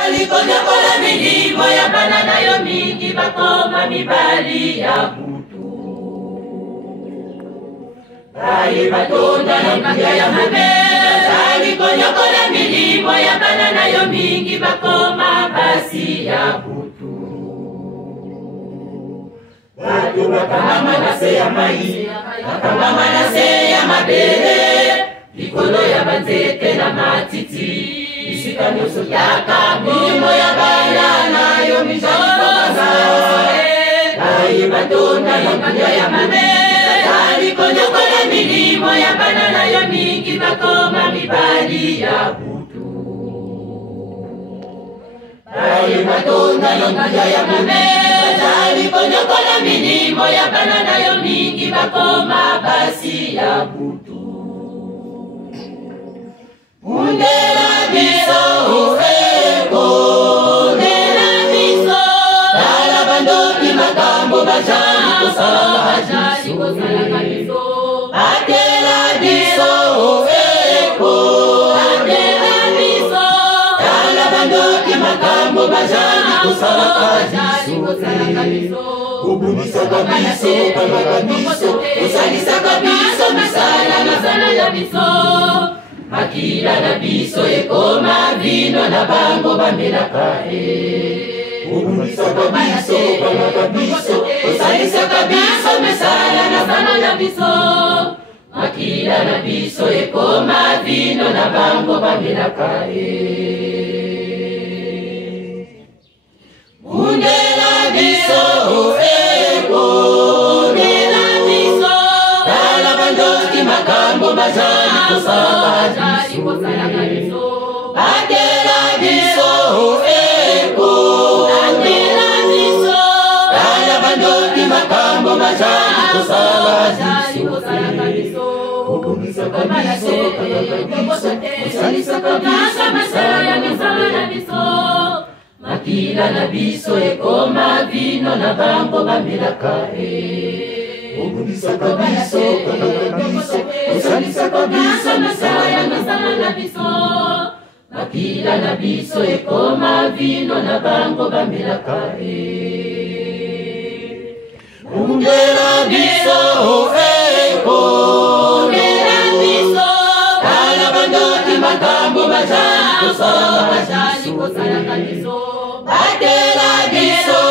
Alikonyokola milimo ya bana nayo mingi bakoma mibali ya butu. Bayi batonda n'empaka ya mabe. Alikonyokola milimo ya bana nayo mingi bakoma basi ya butu. Batu bakama manase ya mai, bakama manase ya mabele, likolo ya banzete na matiti. Isika nyuso yaka milimo ya bana nayo mijani kokaza. Bayi batonda n'empaka ya mabe. Alikonyokola milimo ya bana nayo mingi bakoma mibali ya butu. Bayi batonda n'empaka ya mabe. Alikonyokola milimo ya bana nayo mingi bakoma basi ya butu. Undela biso eko, undela biso dala bandoki makambo bajali kosala biso. Atela biso eko, atela biso dala bandoki makambo bajali kosala biso. Ubunisa kabiso, kama kabiso, usalisa kabiso, misala ya biso. Makila na biso ekoma vino na bango bamelaka e. Ubunisa kabiso, kama kabiso, usalisa kabiso, misala na sana ya biso. Makila na biso ekoma vino na bango bamelaka e. Undela biso eko, undela biso dala bandoki makambo bazali kosala biso. Atela biso eko, atela biso dala bandoki makambo bazali kosala biso. Ubunisa kabiso, kama kabiso, usalisa kabiso, misala biso. Makila na biso ekoma vino na bango bamelaka e. Ubunisa kabiso, kama kabiso, usalisa kabiso, misala biso. Makila na biso ekoma vino na bango bamelaka e. Undela biso eko, undela biso dala bandoki makambo bajali kosala biso. Atela biso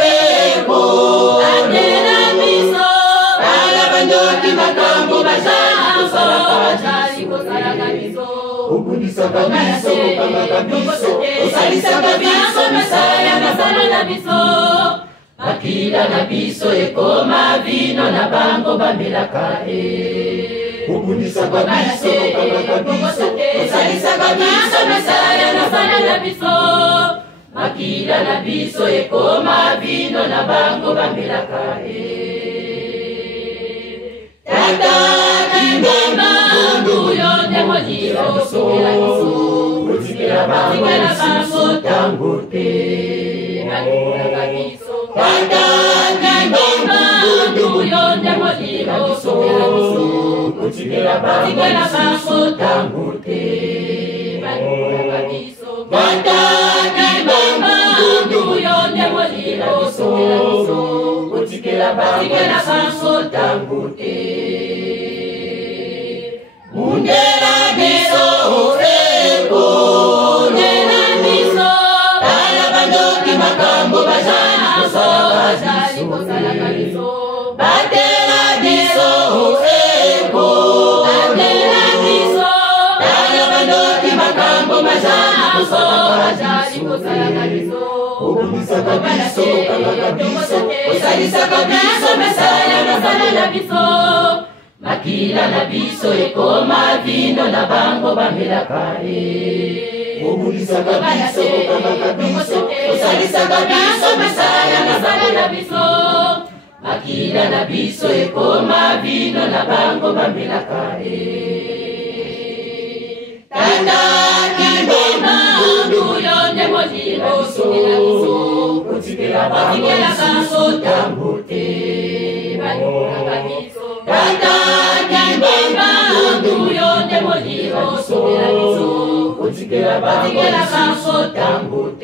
eko, atela biso dala bandoki makambo bajali kosala biso. Ubunisa kabiso, kama kabiso, usalisa kabiso, misala biso. Makila na biso ekoma vino na bango bamelaka e. Ubunisa kabiso, kama kabiso, usalisa kabiso, misala biso. Makila na biso ekoma vino na bango bamelaka e. Tata kimemba nguyo demojiro sikela biso. Sikela bango tango te. Makila biso. Tata kimemba nguyo demojiro sikela biso. Sikela bango tango te. Makila biso. Tata kimemba nguyo demojiro sikela biso. Sikela bango tango te. Undela biso eko, undela biso dala bandoki makambo bajali kosala biso. Batela biso eko, batela biso dala bandoki makambo bajali kosala biso. Ubunisa kabiso, kama kabiso, usalisa kabiso, misala biso. Makila na biso ekoma vino na bango bamelaka e. Ubunisa kabiso, kama kabiso, usalisa kabiso, misala biso. Makila na biso ekoma vino na bango bamelaka e. Tata kimemba nguyo demojiro sikela biso. Sikela bango tango te. Makila biso. Tata kimemba nguyo demojiro sikela biso. Sikela bango tango te.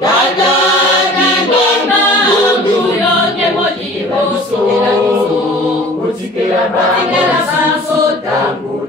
Tata Dimba Muyo Nemo Jimo Sotela Biso Otikela Baso Tangu